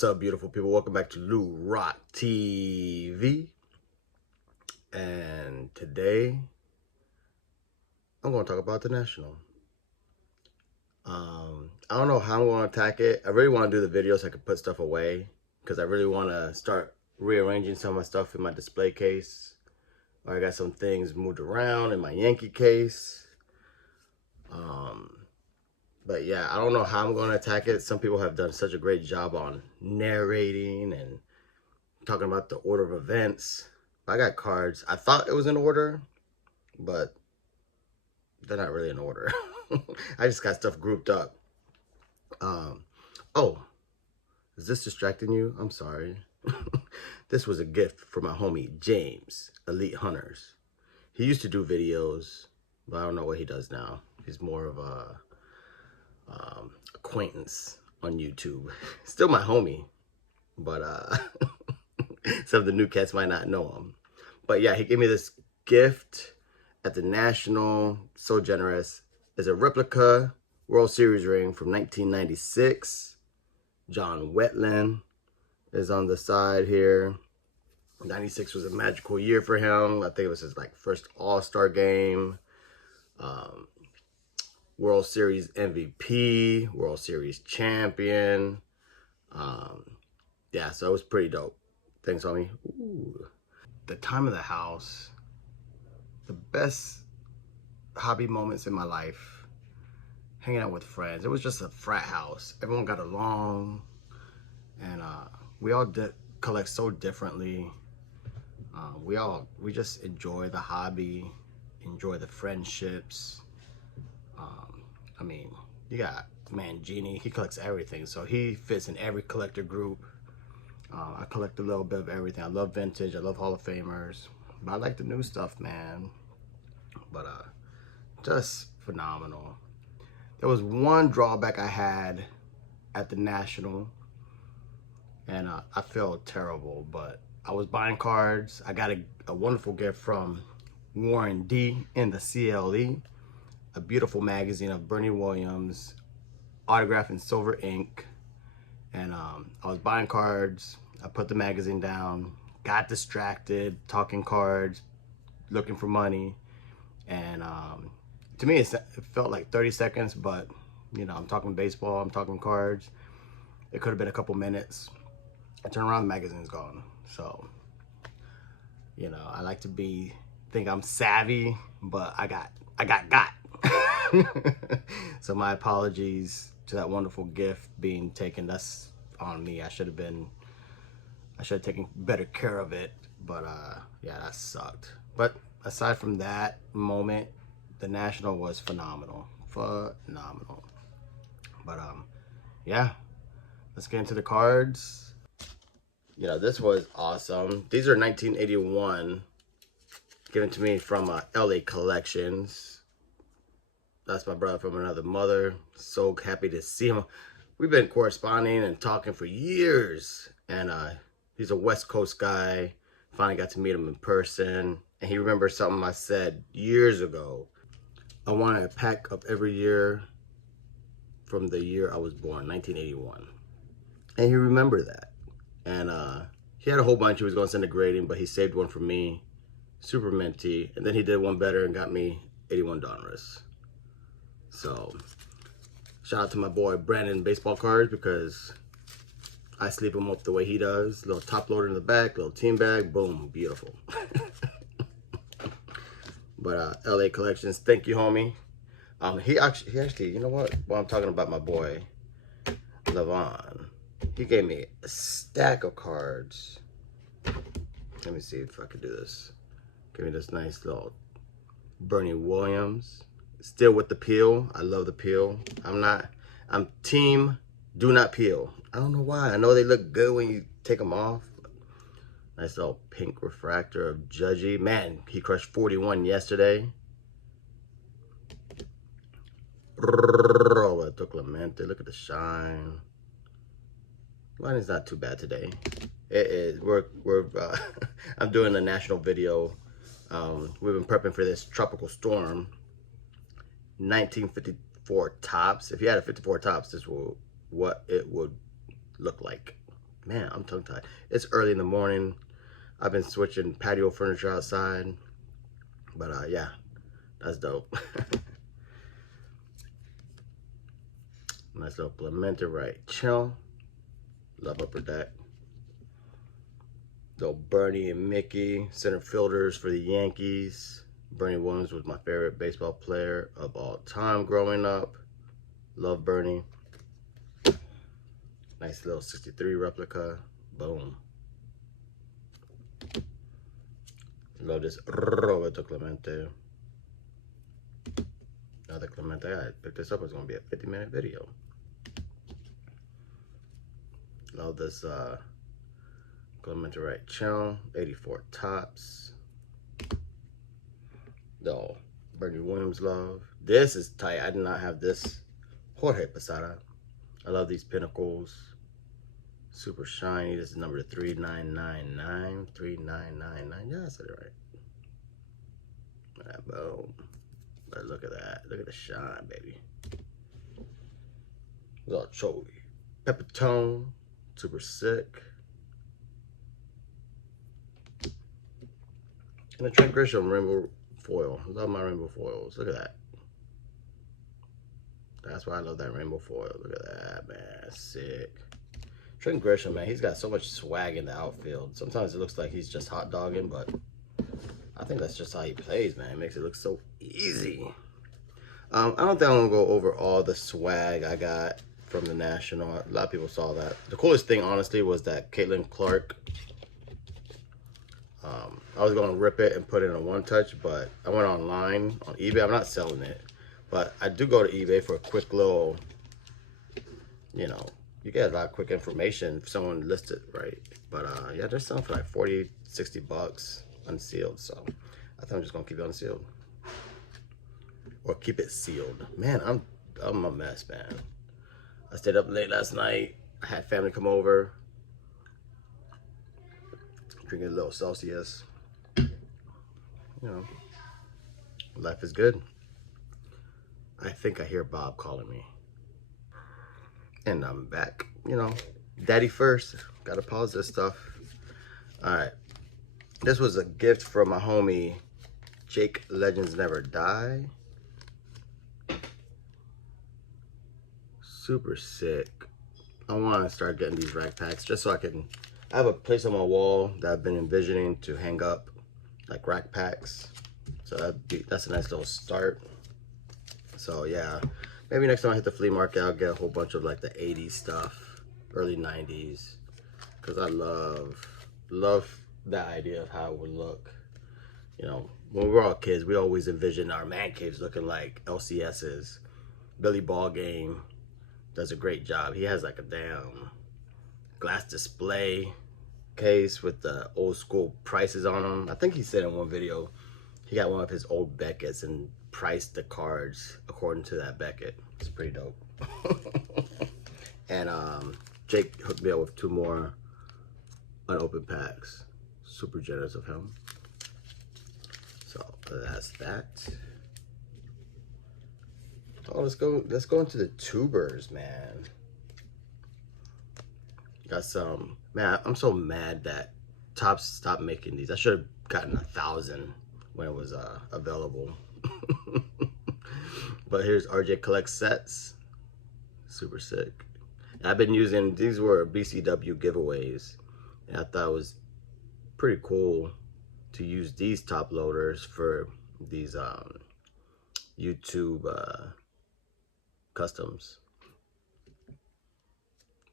What's up, beautiful people? Welcome back to Lou Rock TV. And today, I'm going to talk about the National. I don't know how I'm going to attack it. I really want to do the video so I can put stuff away, because I really want to start rearranging some of my stuff in my display case. I got some things moved around in my Yankee case. But yeah, I don't know how I'm going to attack it. Some people have done such a great job on narrating and talking about the order of events. I got cards. I thought it was in order, but they're not really in order. I just got stuff grouped up. Oh, is this distracting you? I'm sorry. This was a gift from my homie James, Elite Hunters. He used to do videos, but I don't know what he does now. He's more of a acquaintance on YouTube. Still my homie, but some of the new cats might not know him. But yeah, he gave me this gift at the National. So generous. It's a replica World Series ring from 1996. John Wetland is on the side here. 96 was a magical year for him. I think it was his first All-Star game. World Series MVP, World Series champion. Yeah, so it was pretty dope. Thanks, homie. Ooh. The time of the house, the best hobby moments in my life, hanging out with friends. It was just a frat house. Everyone got along, and we all collect so differently. We just enjoy the hobby, enjoy the friendships. I mean, you got Mangini, he collects everything, so he fits in every collector group. I collect a little bit of everything. I love vintage, I love Hall of Famers, but I like the new stuff, man. But just phenomenal. There was one drawback I had at the National, and I felt terrible, but I was buying cards. I got a wonderful gift from Warren D in the CLE. A beautiful magazine of Bernie Williams, autographed in silver ink. And I was buying cards. I put the magazine down, got distracted, talking cards, looking for money. And to me, it felt like 30 seconds, but you know, I'm talking baseball, I'm talking cards. It could have been a couple minutes. I turn around, the magazine's gone. So, you know, I like to think I'm savvy, but I got. So my apologies to that wonderful gift being taken. That's on me. I should have taken better care of it. But yeah, that sucked. But aside from that moment, the National was phenomenal. But yeah, let's get into the cards. You know, this was awesome. These are 1981, given to me from LA Collections. That's my brother from another mother. So happy to see him. We've been corresponding and talking for years. And he's a West Coast guy. Finally got to meet him in person. And he remembers something I said years ago. I wanted a pack of every year from the year I was born, 1981. And he remembered that. And he had a whole bunch he was going to send to grading, but he saved one for me. Super minty. And then he did one better and got me 81 Donruss. So, shout out to my boy Brandon Baseball Cards, because I sleep him up the way he does. Little top loader in the back, little team bag, boom, beautiful. But LA Collections, thank you, homie. He actually, you know what? While I'm talking about my boy Levon, he gave me a stack of cards. Let me see if I could do this. Give me this nice little Bernie Williams. Still with the peel. I love the peel. I'm team do not peel. I don't know why. I know they look good when you take them off. Nice little pink refractor of Judgy. Man, he crushed 41 yesterday. Roberto Clemente. Look at the shine. Mine is not too bad today. It is. I'm doing a National video. We've been prepping for this tropical storm. 1954 tops. If you had a 54 tops, this will what it would look like. Man, I'm tongue-tied. It's early in the morning. I've been switching patio furniture outside. But yeah, that's dope. Nice little Clemente right chill. Love upper deck. Little Bernie and Mickey, center fielders for the Yankees. Bernie Williams was my favorite baseball player of all time growing up. Love Bernie. Nice little 63 replica. Boom. Love this Roberto Clemente. Another Clemente. I picked this up. It's going to be a 50-minute video. Love this Clemente right channel. 84 tops. No, Bernie Williams love. This is tight. I did not have this. Jorge Posada. I love these pinnacles. Super shiny. This is number 3999. 3999. Yeah, I said it right. Alright, boom. But look at that. Look at the shine, baby. Little Choi. Peppertone. Super sick. And the Trent Grisham rainbow foil. Love my rainbow foils. Look at that. That's why I love that rainbow foil. Look at that, man. Sick. Trent Grisham, man, he's got so much swag in the outfield. Sometimes it looks like he's just hot dogging, but I think that's just how he plays, man. It makes it look so easy. I don't think I'm going to go over all the swag I got from the National. A lot of people saw that. The coolest thing, honestly, was that Caitlyn Clark. I was going to rip it and put it in a one-touch, but I went online on eBay. I'm not selling it, but I do go to eBay for a quick little, you know, you get a lot of quick information if someone lists it right. But yeah, they're selling for like 40, 60 bucks unsealed. So I think I'm just gonna keep it unsealed or keep it sealed. Man, I'm a mess, man. I stayed up late last night. I had family come over, drinking a little Celsius. You know, life is good. I think I hear Bob calling me. And I'm back, you know, daddy first. Gotta pause this stuff. All right. This was a gift from my homie, Jake Legends Never Die. Super sick. I want to start getting these rack packs just so I have a place on my wall that I've been envisioning to hang up like rack packs. So that's a nice little start. So yeah, maybe next time I hit the flea market, I'll get a whole bunch of like the 80s stuff, early 90s, because I love that idea of how it would look. You know, when we were all kids, we always envisioned our man caves looking like LCS's. Billy Ballgame does a great job. He has like a damn glass display case with the old school prices on them. I think he said in one video he got one of his old Beckett's and priced the cards according to that Beckett. It's pretty dope. And Jake hooked me up with 2 more unopened packs. Super generous of him. So that's that. Oh, let's go into the tubers, man. Got some, man, I'm so mad that Topps stopped making these. I should have gotten 1,000 when it was available. But here's RJ Collect sets. Super sick. And I've been using, these were BCW giveaways. And I thought it was pretty cool to use these top loaders for these YouTube customs.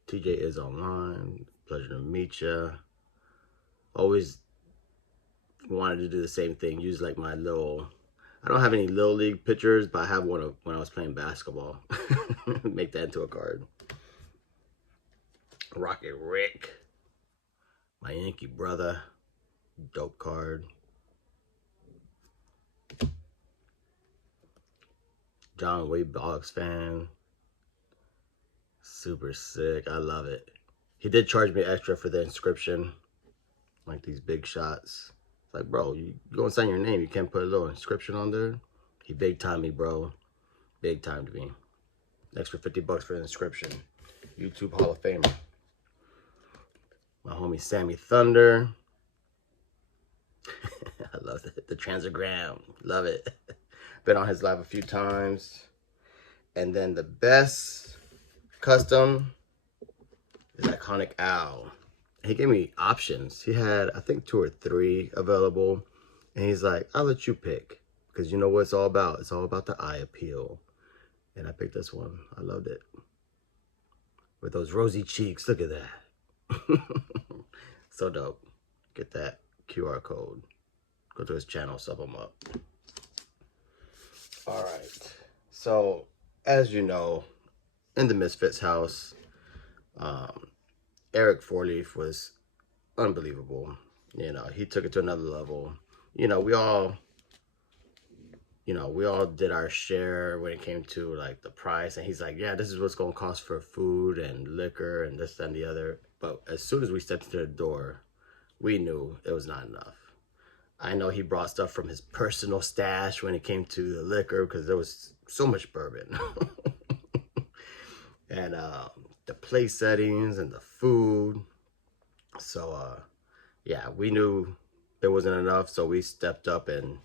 TJ is online. Pleasure to meet ya. Always wanted to do the same thing. Use like my little, I don't have any Little League pictures, but I have one of when I was playing basketball. Make that into a card. Rocket Rick. My Yankee brother. Dope card. John Wayne Boggs fan. Super sick. I love it. He did charge me extra for the inscription. Like these big shots. It's like, bro, you go and sign your name. You can't put a little inscription on there. He big timed me, bro. Big timed me. Extra 50 bucks for the inscription. YouTube Hall of Famer. My homie Sammy Thunder. I love it. The Transagram. Love it. Been on his live a few times. And then the best custom is Iconic Owl. He gave me options. He had, I think, 2 or 3 available. And he's like, I'll let you pick. Because you know what it's all about. It's all about the eye appeal. And I picked this one. I loved it. With those rosy cheeks. Look at that. So dope. Get that QR code. Go to his channel, sub him up. All right. So, as you know, in the Misfits house, Eric Forleaf was unbelievable. You know, he took it to another level. You know, we all did our share when it came to like the price. And he's like, yeah, this is what's going to cost for food and liquor and this, that, and the other. But as soon as we stepped into the door, we knew it was not enough. I know he brought stuff from his personal stash when it came to the liquor because there was so much bourbon. And the place settings and the food. So, yeah, we knew it wasn't enough, so we stepped up and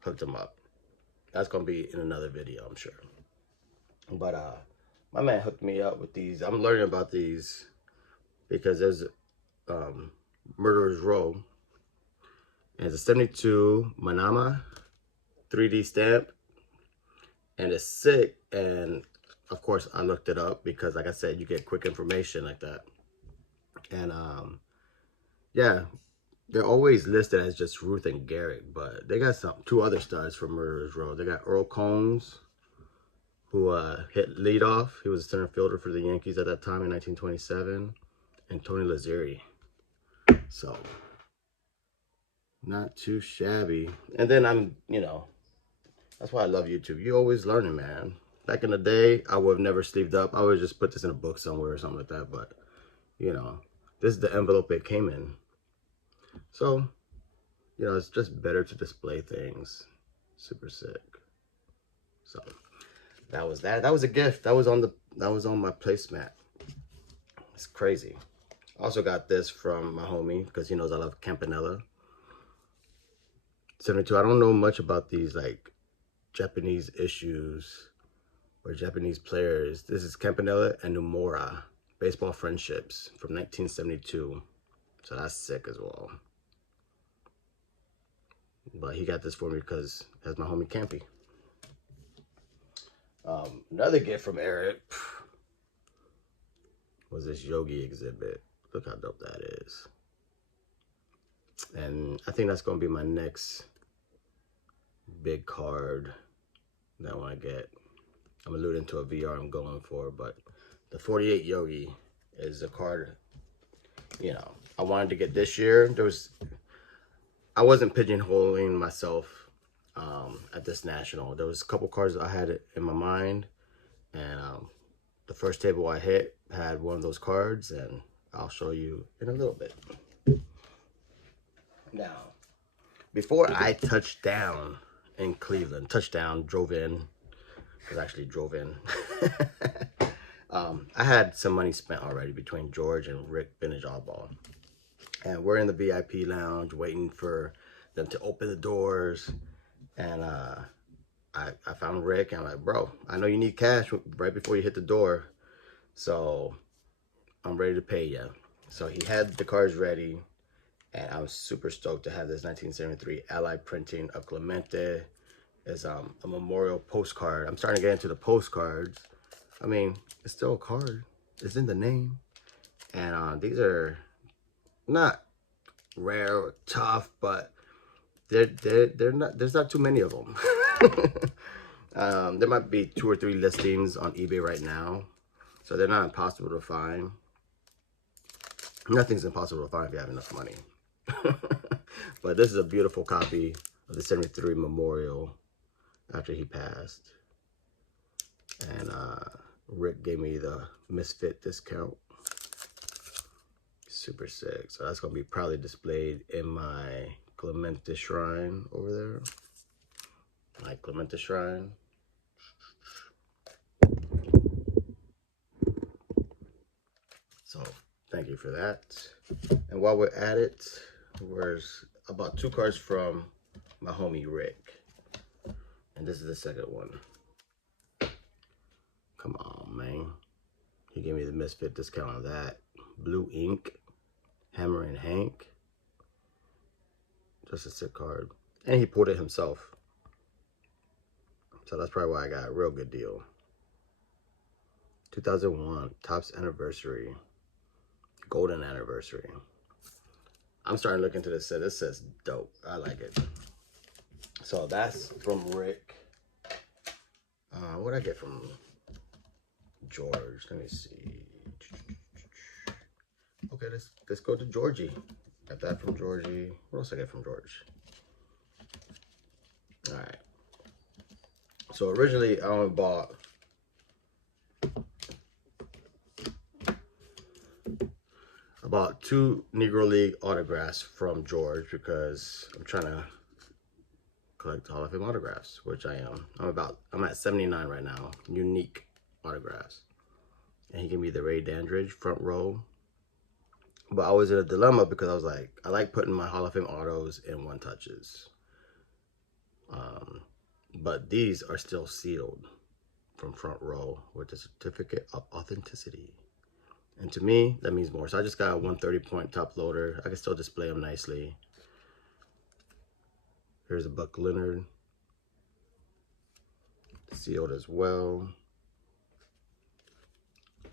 hooked him up. That's going to be in another video, I'm sure. But my man hooked me up with these. I'm learning about these because there's Murderer's Row. And it's a 72 Manama 3D stamp. And it's sick. And of course, I looked it up because, like I said, you get quick information like that. And yeah, they're always listed as just Ruth and Garrett, but they got 2 other studs from Murderer's Row. They got Earl Combs, who hit leadoff. He was a center fielder for the Yankees at that time in 1927, and Tony Lazzeri. So, not too shabby. And then that's why I love YouTube. You're always learning, man. Back in the day, I would have never sleeved up. I would just put this in a book somewhere or something like that. But, this is the envelope it came in. So, it's just better to display things. Super sick. So, that was that. That was a gift. That was on my placemat. It's crazy. Also got this from my homie because he knows I love Campanella. 72. I don't know much about these like Japanese issues or Japanese players. This is Campanella and Nomura, Baseball Friendships from 1972. So that's sick as well. But he got this for me because that's my homie Campy. Another gift from Eric was this Yogi exhibit. Look how dope that is. And I think that's going to be my next big card that I want to get. I'm alluding to a VR I'm going for, but the 48 Yogi is a card, I wanted to get this year. I wasn't pigeonholing myself at this national. There was a couple cards that I had in my mind, and the first table I hit had one of those cards, and I'll show you in a little bit. Now, before I touched down in Cleveland, drove in, because I actually drove in. I had some money spent already between George and Rick Vintage Oddball. And we're in the VIP lounge waiting for them to open the doors. And I found Rick and I'm like, bro, I know you need cash right before you hit the door. So I'm ready to pay you. So he had the cards ready. And I was super stoked to have this 1973 Allied printing of Clemente. It's a memorial postcard. I'm starting to get into the postcards. I mean, it's still a card. It's in the name. And these are not rare or tough, but they're not. There's not too many of them. There might be 2 or 3 listings on eBay right now, so they're not impossible to find. Nothing's impossible to find if you have enough money. But this is a beautiful copy of the 73 Memorial after he passed. And Rick gave me the Misfit discount. Super sick. So that's going to be probably displayed in my Clemente shrine over there. My Clemente shrine. So Thank you for that. And while we're at it, I bought 2 cards from my homie Rick. And this is the second one. Come on, man. He gave me the Misfit discount on that. Blue Ink, Hammer and Hank. Just a sick card. And he pulled it himself. So that's probably why I got a real good deal. 2001, Topps Anniversary. Golden Anniversary. I'm starting to look into this set. This says dope. I like it. So that's from Rick. What did I get from George? Let me see. Okay, let's go to Georgie. Got that from Georgie. What else I get from George? All right. So originally I only bought about 2 Negro League autographs from George because I'm trying to collect Hall of Fame autographs, which I am. I'm at 79 right now, unique autographs. And he gave me the Ray Dandridge front row. But I was in a dilemma because I was like, I like putting my Hall of Fame autos in one touches. But these are still sealed from front row with a certificate of authenticity. And to me, that means more. So I just got a 130 point top loader. I can still display them nicely. Here's a Buck Leonard. Sealed as well.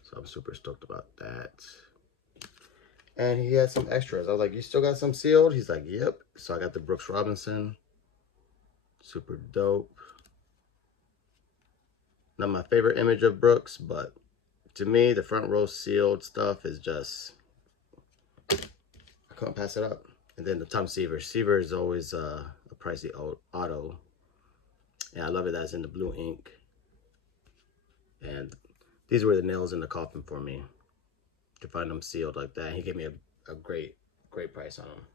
So I'm super stoked about that. And he had some extras. I was like, you still got some sealed? He's like, yep. So I got the Brooks Robinson. Super dope. Not my favorite image of Brooks, but to me, the front row sealed stuff is just, I couldn't pass it up. And then the Tom Seaver. Seaver is always a pricey auto. And I love it that it's in the blue ink. And these were the nails in the coffin for me to find them sealed like that. He gave me a great price on them.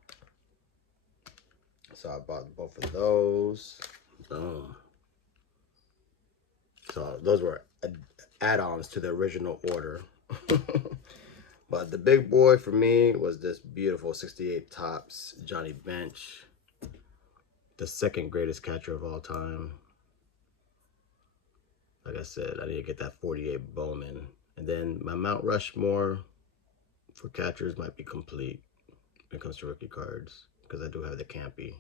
So I bought both of those. Boom. So those were add-ons to the original order. But the big boy for me was this beautiful 68 Topps Johnny Bench. The second greatest catcher of all time. Like I said, I need to get that 48 Bowman. And then my Mount Rushmore for catchers might be complete when it comes to rookie cards, because I do have the Campy.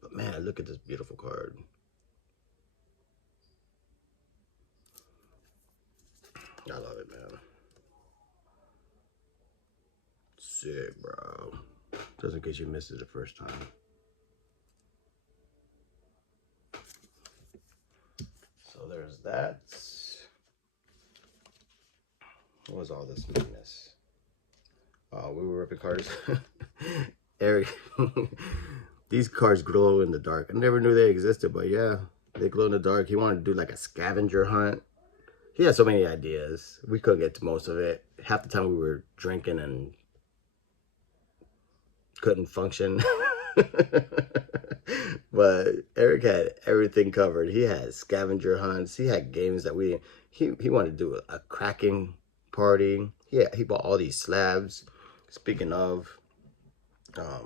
But man, look at this beautiful card. I love it, man. Sick, bro. Just in case you missed it the first time. So there's that. What was all this madness? We were ripping cards. Eric, these cards glow in the dark. I never knew they existed, but yeah, they glow in the dark. He wanted to do like a scavenger hunt. He had so many ideas. We couldn't get to most of it. Half the time we were drinking and couldn't function. But Eric had everything covered. He had scavenger hunts. He had games that he wanted to do a cracking party. Yeah, he bought all these slabs. Speaking of,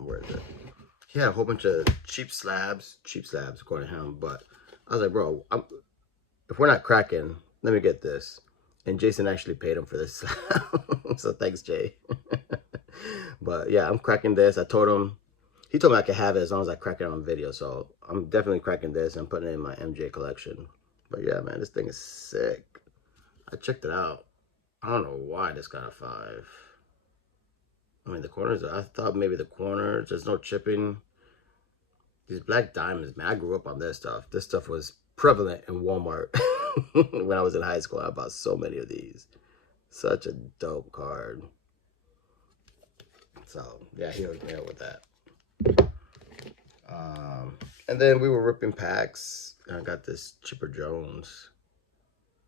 where is it? He had a whole bunch of cheap slabs according to him. But I was like, bro, if we're not cracking, let me get this. And Jason actually paid him for this slab. So thanks, Jay. But yeah, I'm cracking this. I told him, he told me I could have it as long as I crack it on video. So I'm definitely cracking this and putting it in my MJ collection. But yeah, man, this thing is sick. I checked it out. I don't know why this got a 5. I mean, the corners, I thought maybe the corners, there's no chipping. These black diamonds, man, I grew up on this stuff. This stuff was prevalent in Walmart when I was in high school. I bought so many of these. Such a dope card. So, yeah, he hooked me up with that. And then we were ripping packs. And I got this Chipper Jones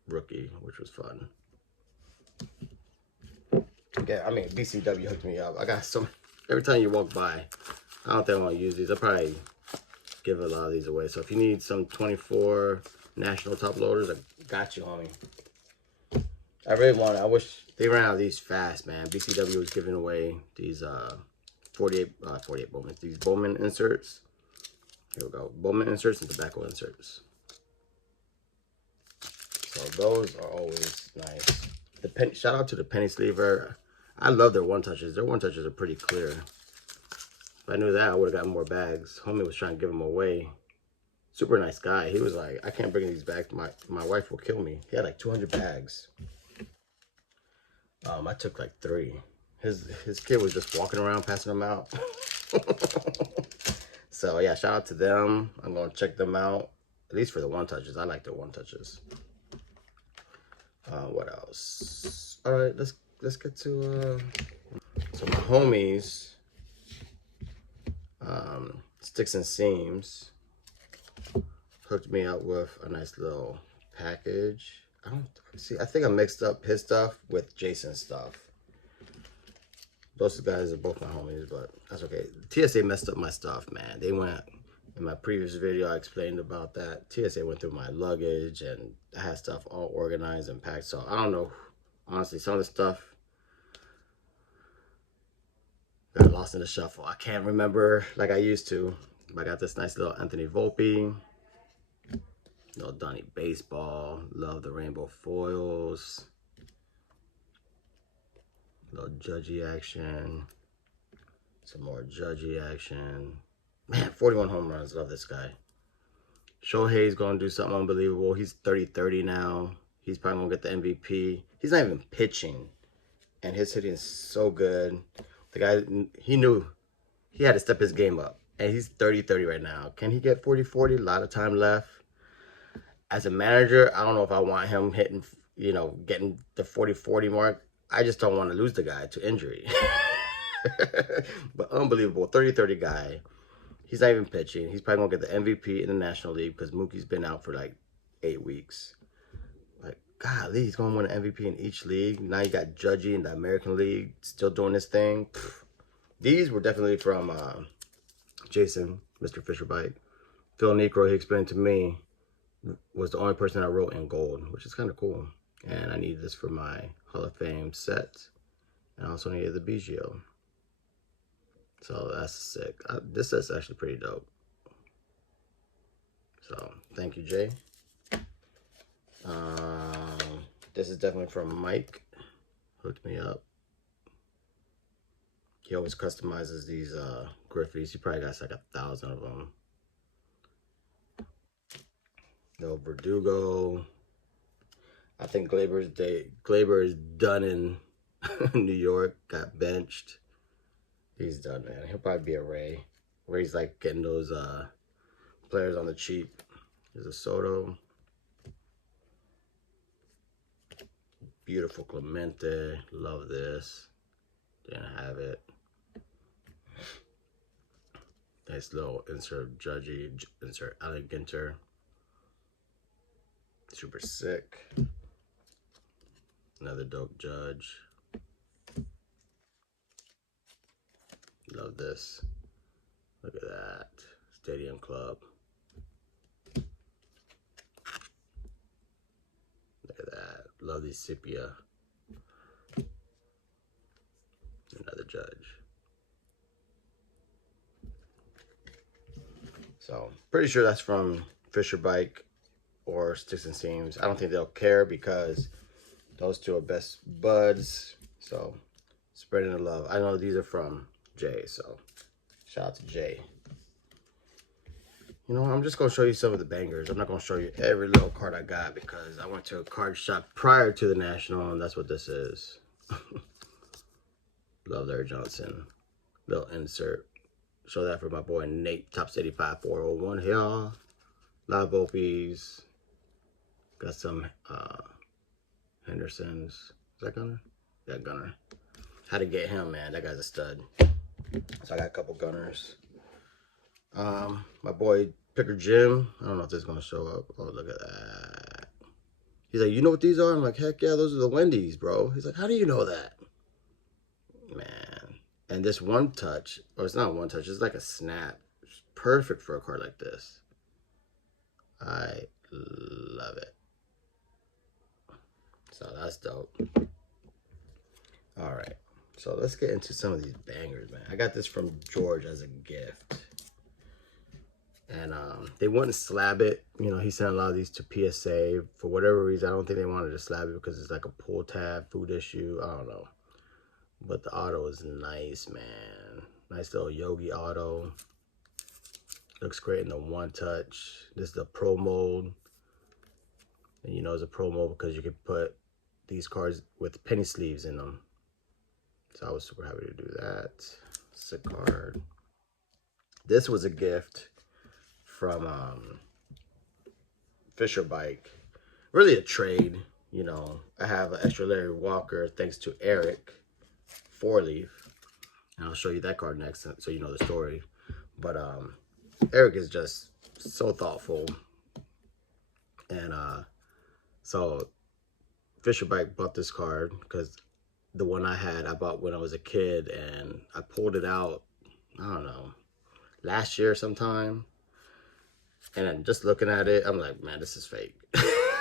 rookie, which was fun. Yeah, I mean, BCW hooked me up. I got some, every time you walk by, I don't think I want to use these. I'll probably give a lot of these away. So if you need some 24 national top loaders, I got you, homie. I really want. I wish they ran out of these fast, man. BCW was giving away these 48 Bowman. These Bowman inserts. Here we go. Bowman inserts and tobacco inserts. So those are always nice. Shout out to the penny sleever. I love their one touches. Their one touches are pretty clear. If I knew that, I would have gotten more bags. Homie was trying to give them away. Super nice guy. He was like, I can't bring these back. My wife will kill me. He had like 200 bags. I took like 3. His kid was just walking around passing them out. So yeah, shout out to them. I'm gonna check them out, at least for the one touches. I like the one touches. What else? All right, let's get to so my homies, Sticks and Seams, hooked me up with a nice little package. I think I mixed up his stuff with Jason's stuff. Those guys are both my homies, but that's okay. TSA messed up my stuff, man. They went, in my previous video, I explained about that. TSA went through my luggage, and I had stuff all organized and packed. So I don't know, honestly, some of the stuff got lost in the shuffle. I can't remember like I used to. I got this nice little Anthony Volpe, little Donnie Baseball. Love the rainbow foils. Little Judgy action. Some more Judgy action. Man, 41 home runs. Love this guy. Shohei's going to do something unbelievable. He's 30-30 now. He's probably going to get the MVP. He's not even pitching. And his hitting is so good. The guy, he knew he had to step his game up. And he's 30-30 right now. Can he get 40-40? A lot of time left. As a manager, I don't know if I want him hitting, getting the 40-40 mark. I just don't want to lose the guy to injury. But unbelievable. 30-30 guy. He's not even pitching. He's probably going to get the MVP in the National League because Mookie's been out for like 8 weeks. Like, golly, he's going to win an MVP in each league. Now you got Judgy in the American League still doing his thing. These were definitely from Jason, Mr. Fisherbite. Phil Necro, he explained to me, was the only person I wrote in gold, which is kind of cool. And I need this for my Hall of Fame set. And I also needed the BGO. So that's sick. This set's actually pretty dope. So thank you, Jay. This is definitely from Mike. Hooked me up. He always customizes these Griffies. He probably got like 1,000 of them. No Verdugo. I think Glaber is done in New York. Got benched. He's done, man. He'll probably be a Ray. Ray's like getting those players on the cheap. There's a Soto. Beautiful Clemente. Love this. Didn't have it. Nice little insert Judgy. Insert Alec Ginter. Super sick. Another dope Judge. Love this. Look at that. Stadium Club. Look at that. Love these sepia. Another Judge. So, pretty sure that's from Fisher Bike or Sticks and Seams. I don't think they'll care because those two are best buds. So, spreading the love. I know these are from Jay, so shout out to Jay. You know, I'm just going to show you some of the bangers. I'm not going to show you every little card I got because I went to a card shop prior to the National, and that's what this is. Love Larry Johnson. Little insert. Show that for my boy Nate, Tops 85 401 here. Live Opie's. Got some Hendersons. Is that Gunner? Yeah, Gunner. How to get him, man. That guy's a stud. So I got a couple Gunners. My boy Picker Jim. I don't know if this is gonna show up. Oh, look at that. He's like, you know what these are? I'm like, heck yeah, those are the Wendy's, bro. He's like, how do you know that? Man. And this one touch, or it's not one touch, it's like a snap. It's perfect for a card like this. I love it. So that's dope. All right, so let's get into some of these bangers, man. I got this from George as a gift. And they wouldn't slab it. You know, he sent a lot of these to PSA. For whatever reason, I don't think they wanted to slab it because it's like a pull tab, food issue. I don't know. But the auto is nice, man. Nice little Yogi auto. Looks great in the one touch. This is the pro mode. And you know it's a pro mode because you can put these cards with penny sleeves in them. So I was super happy to do that. Sick card. This was a gift from Fisher Bike. Really a trade, you know. I have an extra Larry Walker thanks to Eric, 4-leaf. And I'll show you that card next so you know the story. But Eric is just so thoughtful. And so Fisher Bike bought this card because the one I had I bought when I was a kid, and I pulled it out, I don't know, last year sometime. And then just looking at it, I'm like, man, this is fake.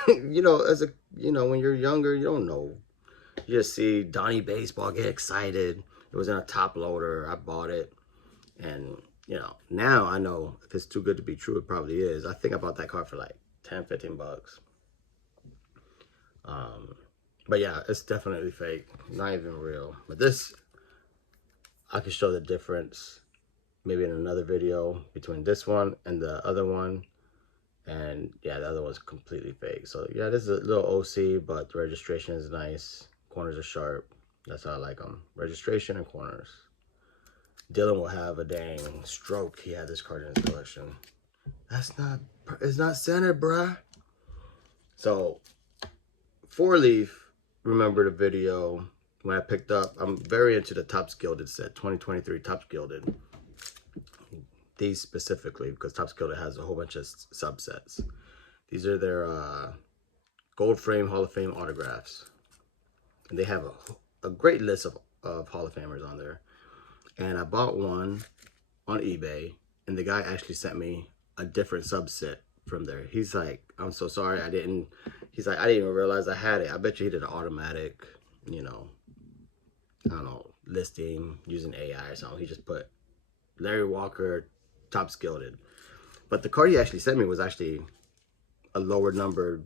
You know, when you're younger, you don't know. You just see Donnie Baseball, get excited. It was in a top loader. I bought it. And, you know, now I know if it's too good to be true, it probably is. I think I bought that card for like 10, 15 bucks. But yeah, it's definitely fake. Not even real. But this, I can show the difference maybe in another video between this one and the other one. And yeah, the other one's completely fake. So yeah, this is a little OC, but the registration is nice. Corners are sharp. That's how I like them. Registration and corners. Dylan will have a dang stroke. He had this card in his collection. It's not centered, bruh. So 4-leaf, remember the video when I picked up, I'm very into the Topps Gilded set, 2023 Topps Gilded. These specifically, because Topps Gilded has a whole bunch of subsets. These are their gold frame Hall of Fame autographs. And they have a great list of Hall of Famers on there. And I bought one on eBay, and the guy actually sent me a different subset from there. He's like, I'm so sorry, he's like, I didn't even realize I had it. I bet you he did an automatic, you know, I don't know, listing using AI or something. He just put Larry Walker, Topps Gilded. But the card he actually sent me was actually a lower numbered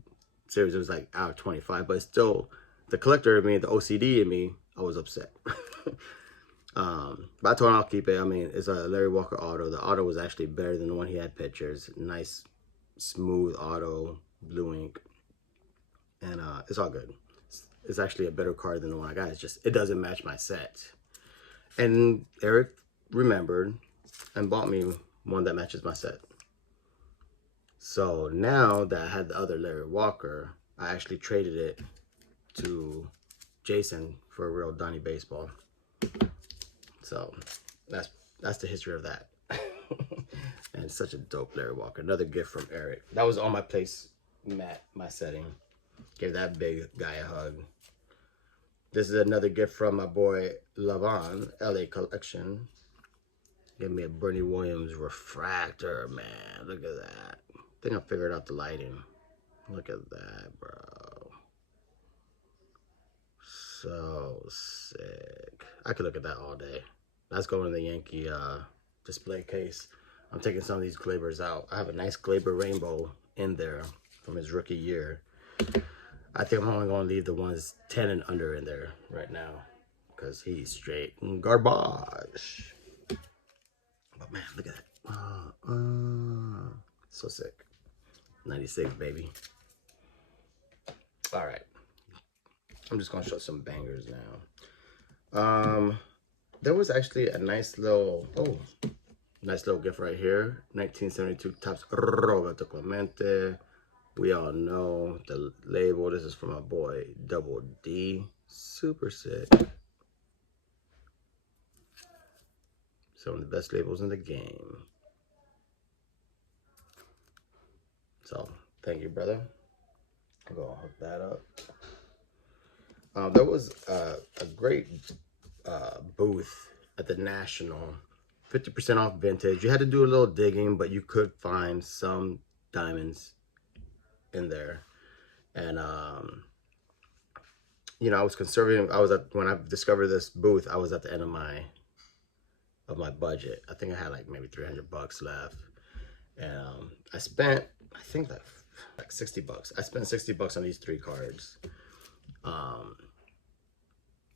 series. It was like out of 25, but it's still, the collector in me, the OCD in me, I was upset. But I told him I'll keep it. I mean, it's a Larry Walker auto. The auto was actually better than the one he had pictures. Nice, smooth auto, blue ink. And it's all good. It's actually a better card than the one I got. It's just, it doesn't match my set. And Eric remembered and bought me one that matches my set. So now that I had the other Larry Walker, I actually traded it to Jason for a real Donnie Baseball. So that's the history of that. And it's such a dope Larry Walker. Another gift from Eric. That was on my place mat, my setting. Gave that big guy a hug. This is another gift from my boy Lavon, LA Collection. Gave me a Bernie Williams refractor, man. Look at that. I think I figured out the lighting. Look at that, bro. So sick. I could look at that all day. That's going in the Yankee display case. I'm taking some of these Glabers out. I have a nice Glaber rainbow in there from his rookie year. I think I'm only going to leave the ones 10 and under in there right now because he's straight garbage. But man, look at that. So sick. 96, baby. All right. I'm just going to show some bangers now. There was actually a nice little gift right here. 1972 Topps Roberto Clemente. We all know the label. This is from my boy Double D. Super sick. Some of the best labels in the game. So, thank you, brother. I'll go hook that up. There was a great booth at the National. 50% off vintage. You had to do a little digging, but you could find some diamonds in there. And you know, I was conservative. When I discovered this booth, I was at the end of my budget. I think I had like maybe $300 left. And I spent, I think like $60. I spent $60 on these 3 cards.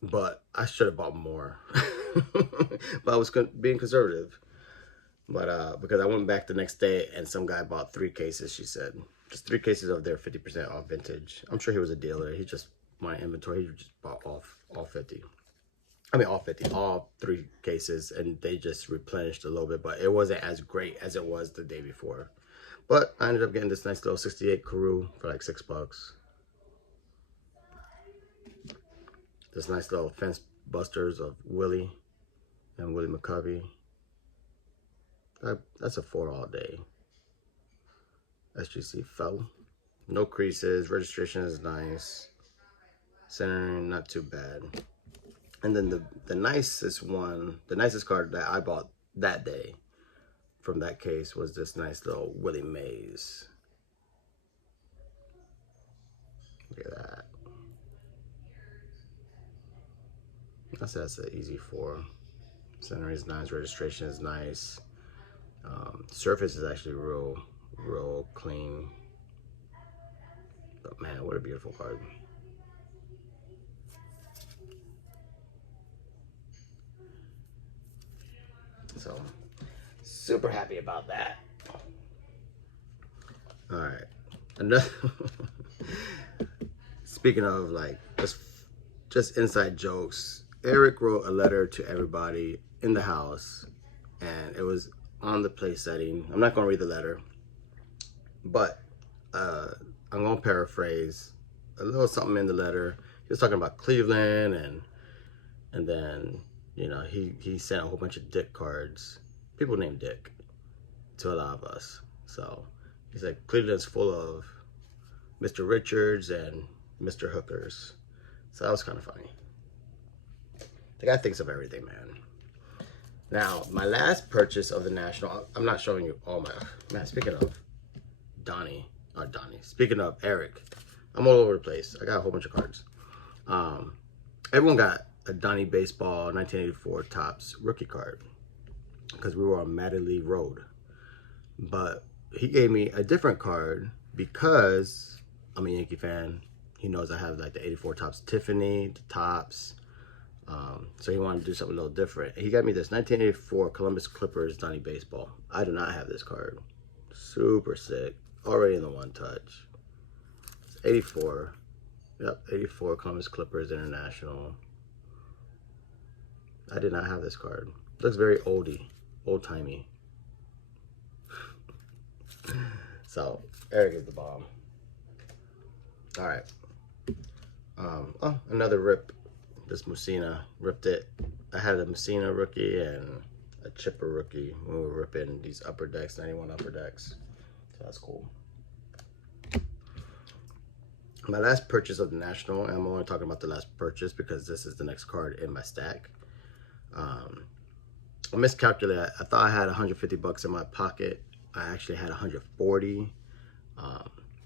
But I should have bought more. But I was being conservative. But because I went back the next day and some guy bought 3 cases, she said. Just 3 cases of their 50% off vintage. I'm sure he was a dealer. He just wanted inventory. He just bought all 50. I mean, all 50, all 3 cases, and they just replenished a little bit, but it wasn't as great as it was the day before. But I ended up getting this nice little 68 Carew for like $6. This nice little fence busters of Willie and Willie McCovey. That's a 4 all day. SGC fell. No creases. Registration is nice. Centering, not too bad. And then the nicest one, the nicest card that I bought that day from that case was this nice little Willie Mays. Look at that. That's an easy 4. Centering is nice. Registration is nice. Surface is actually real clean. But man, what a beautiful card. So, super happy about that. All right. Another speaking of like just inside jokes, Eric wrote a letter to everybody in the house, and it was on the place setting. I'm not gonna read the letter, but I'm gonna paraphrase a little something in the letter. He was talking about Cleveland, and then, you know, he sent a whole bunch of Dick cards, people named Dick, to a lot of us. So he said Cleveland's full of Mr. Richards and Mr. Hookers. So that was kind of funny. The guy thinks of everything, man. Now, my last purchase of the National, I'm not showing you all my, man, speaking of speaking of Eric, I'm all over the place. I got a whole bunch of cards. Everyone got a Donnie Baseball 1984 Topps rookie card because we were on Madley Road. But he gave me a different card because I'm a Yankee fan. He knows I have like the 84 Topps Tiffany, the Topps. So he wanted to do something a little different. He got me this 1984 Columbus Clippers Donnie Baseball. I do not have this card. Super sick. Already in the one touch. It's 84. Yep, 84 Columbus Clippers International. I did not have this card. Looks very old-timey. So, Eric is the bomb. All right. Oh, another rip. This Mussina, ripped it. I had a Mussina rookie and a Chipper rookie when we were ripping these upper decks, 91 upper decks. So that's cool. My last purchase of the National, and I'm only talking about the last purchase because this is the next card in my stack. I miscalculated. I thought I had $150 in my pocket. I actually had 140.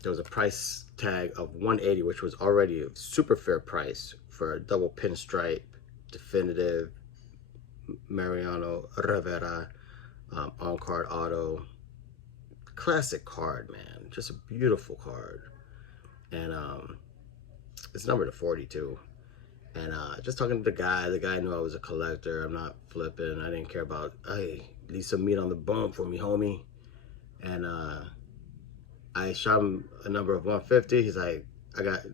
There was a price tag of 180, which was already a super fair price for a double pinstripe definitive Mariano Rivera on card auto. Classic card, man. Just a beautiful card. And it's numbered to 42. And just talking to the guy knew I was a collector. I'm not flipping. I didn't care about, hey, leave some meat on the bone for me, homie. And I shot him a number of 150. He's like,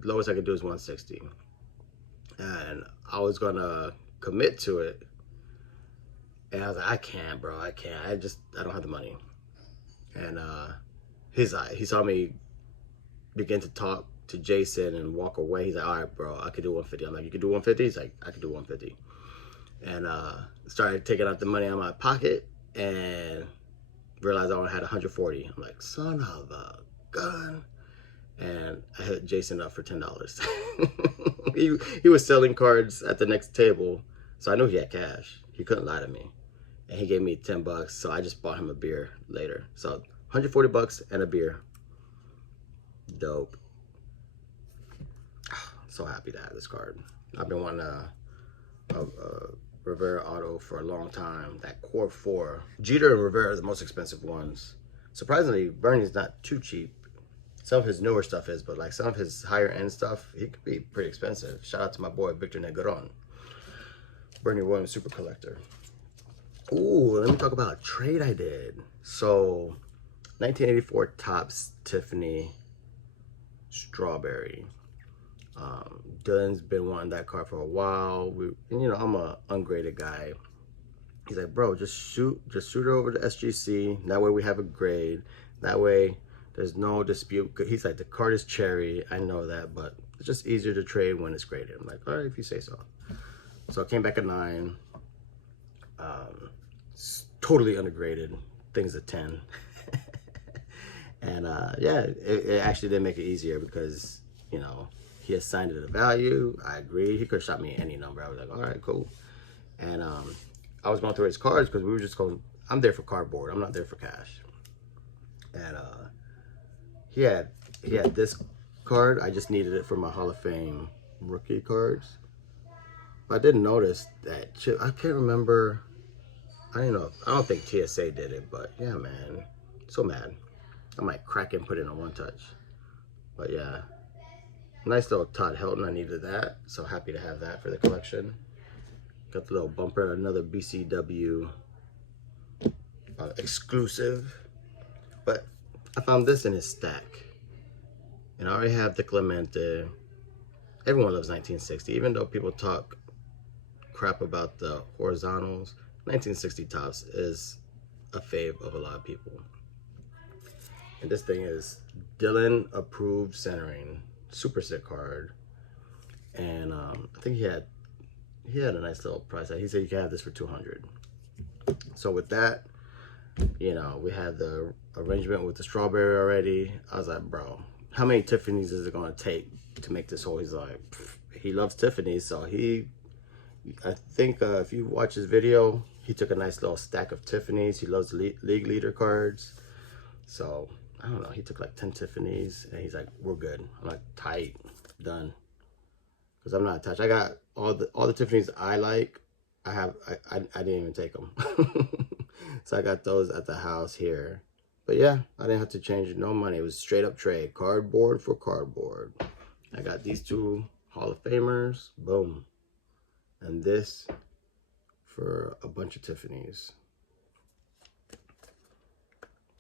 lowest I could do is 160. And I was gonna commit to it. And I was like, I can't, bro, I can't. I don't have the money. And he's like, he saw me begin to talk to Jason and walk away. He's like, all right, bro, I could do 150. I'm like, you could do 150? He's like, I could do 150. And started taking out the money out of my pocket and realized I only had 140. I'm like, son of a gun. And I hit Jason up for $10. He was selling cards at the next table, so I knew he had cash. He couldn't lie to me. And he gave me $10, so I just bought him a beer later. So $140 and a beer. Dope. So happy to have this card. I've been wanting a Rivera auto for a long time. That Core 4. Jeter and Rivera are the most expensive ones. Surprisingly, Bernie's not too cheap. Some of his newer stuff is, but like some of his higher end stuff, he could be pretty expensive. Shout out to my boy Victor Negron, Bernie Williams super collector. Ooh, let me talk about a trade I did. So, 1984 Topps Tiffany Strawberry. Dylan's been wanting that card for a while. And you know, I'm a ungraded guy. He's like, bro, just shoot it over to SGC. That way we have a grade. That way there's no dispute. He's like, the card is cherry. I know that, but it's just easier to trade when it's graded. I'm like, all right, if you say so. So I came back at 9. Totally undergraded. Things at 10. And yeah, it actually did make it easier because, you know, he assigned it a value. I agreed. He could have shot me any number. I was like, all right, cool. And I was going through his cards because we were just going, I'm there for cardboard. I'm not there for cash. And he had this card. I just needed it for my Hall of Fame rookie cards. But I didn't notice that. I can't remember. I don't know. I don't think TSA did it, but yeah, man. So mad. I might crack it and put it in a one touch. But yeah. Nice little Todd Helton. I needed that. So happy to have that for the collection. Got the little bumper, another BCW exclusive. But I found this in his stack. And I already have the Clemente. Everyone loves 1960. Even though people talk crap about the horizontals, 1960 Topps is a fave of a lot of people. And this thing is Dylan approved centering. Super sick card. And I think he had a nice little price. He said you can have this for $200. So with that, you know, we had the arrangement with the strawberry already. I was like, bro, how many Tiffany's is it gonna take to make this whole? He's like, he loves Tiffany's, so I think if you watch his video, he took a nice little stack of Tiffany's. He loves league leader cards. So I don't know, he took like 10 Tiffany's and he's like, we're good. I'm like, tight, done. Because I'm not attached. I got all the Tiffany's I like. I didn't even take them. So I got those at the house here. But yeah, I didn't have to change no money. It was straight up trade. Cardboard for cardboard. I got these 2 Hall of Famers. Boom. And this for a bunch of Tiffany's.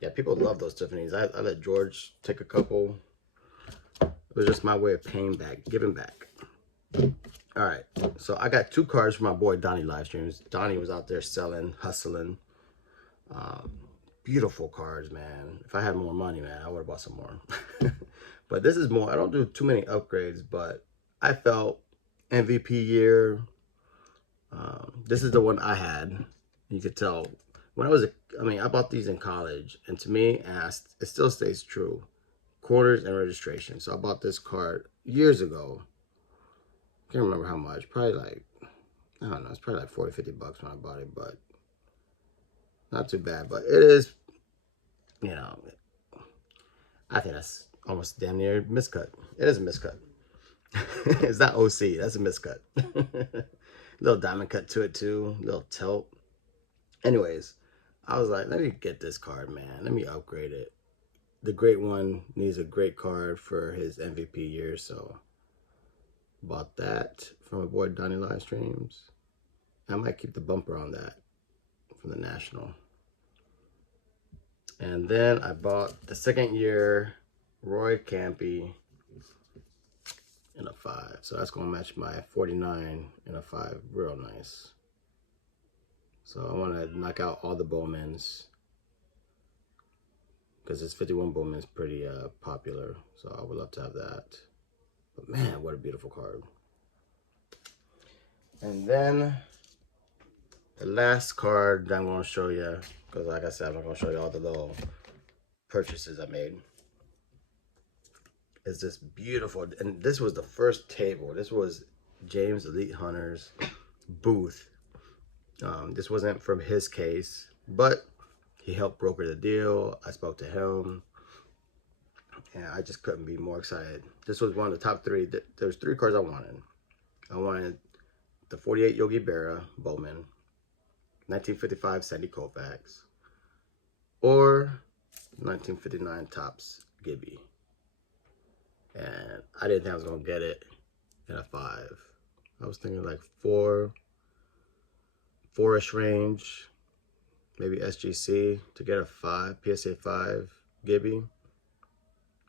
Yeah, people love those Tiffany's. I let George take a couple. It was just my way of paying back, giving back. All right, so I got 2 cards for my boy Donnie Livestreams. Donnie was out there selling, hustling. Beautiful cards, man. If I had more money, man, I would have bought some more. But this is more, I don't do too many upgrades, but I felt MVP year. This is the one I had. You could tell when I bought these in college, and to me, it still stays true. Quarters and registration. So I bought this card years ago. Can't remember how much. Probably like, I don't know. It's probably like 40, 50 bucks when I bought it, but not too bad. But it is, you know, I think that's almost damn near miscut. It is a miscut. It's not OC. That's a miscut. Little diamond cut to it too. Little tilt. Anyways, I was like, let me get this card, man. Let me upgrade it. The great one needs a great card for his MVP year, so bought that from my boy Donnie Livestreams. I might keep the bumper on that from the National. And then I bought the second year Roy Campy in a 5. So that's going to match my 49 in a 5. Real nice. So I want to knock out all the Bowmans, because this 51 Bowman is pretty popular. So I would love to have that. But man, what a beautiful card. And then the last card that I'm going to show you, because like I said, I'm not going to show you all the little purchases I made, is this beautiful, and this was the first table. This was James Elite Hunter's booth. This wasn't from his case, but he helped broker the deal. I spoke to him, And I just couldn't be more excited. This was one of the top three. There's three cars I wanted. I wanted the 48 Yogi Berra Bowman, 1955 Sandy Koufax, or 1959 Topps Gibby. And I didn't think I was going to get it in a 5. I was thinking like 4-ish range, maybe SGC to get a 5, PSA 5 Gibby.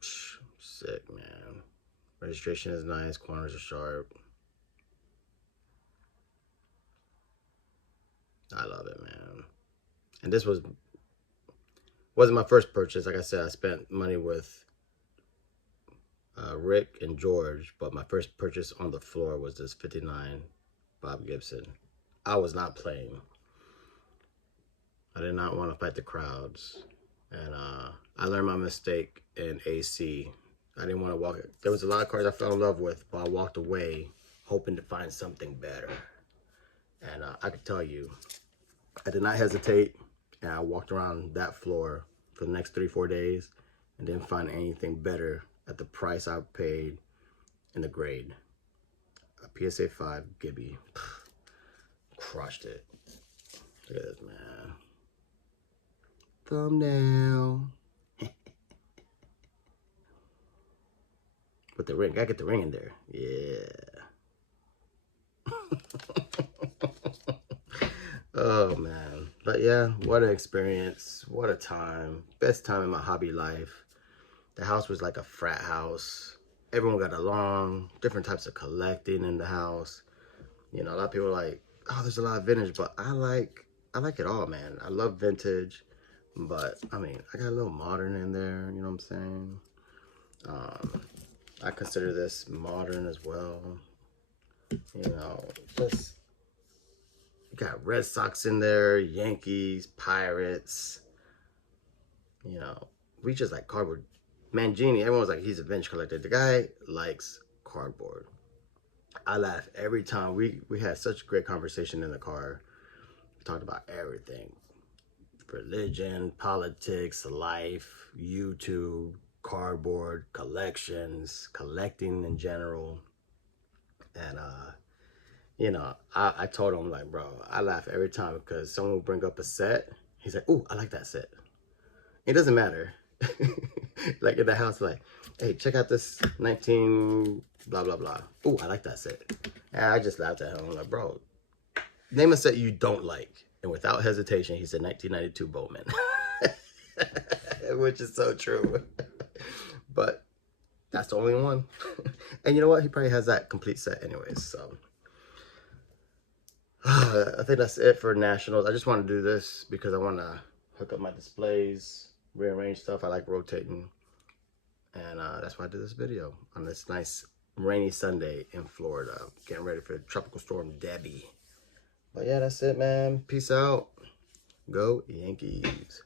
Sick, man. Registration is nice, corners are sharp. I love it, man. And this wasn't my first purchase. Like I said, I spent money with Rick and George, but my first purchase on the floor was this 59 Bob Gibson. I was not playing. I did not want to fight the crowds. And I learned my mistake in AC. I didn't want to walk. There was a lot of cars I fell in love with, but I walked away hoping to find something better. And I could tell you, I did not hesitate. And I walked around that floor for the next 3-4 days and didn't find anything better at the price I paid in the grade. A PSA 5 Gibby. Crushed it. Look at this, man. Thumbnail. With the ring. Gotta get the ring in there. Yeah. Oh, man. But yeah, what an experience. What a time. Best time in my hobby life. The house was like a frat house. Everyone got along. Different types of collecting in the house. You know, a lot of people are like, oh, there's a lot of vintage, but I like it all, man. I love vintage, but I mean, I got a little modern in there, you know what I'm saying? I consider this modern as well. You know, just, you got Red Sox in there, Yankees, Pirates. You know, we just like cardboard. Mangini, everyone was like, he's a vintage collector. The guy likes cardboard. I laugh every time. We had such a great conversation in the car. We talked about everything. Religion, politics, life, YouTube, cardboard, collections, collecting in general. And, you know, I told him, like, bro, I laugh every time because someone will bring up a set. He's like, ooh, I like that set. It doesn't matter. Like in the house, like, hey, check out this 19 blah, blah, blah. Ooh, I like that set. And I just laughed at him. I'm like, bro, name a set you don't like. And without hesitation, he said 1992 Bowman. Which is so true. But that's the only one. And you know what? He probably has that complete set anyways. So I think that's it for Nationals. I just want to do this because I want to hook up my displays, rearrange stuff. I like rotating. And that's why I did this video on this nice rainy Sunday in Florida. Getting ready for Tropical Storm Debbie. But yeah, that's it, man. Peace out. Go Yankees.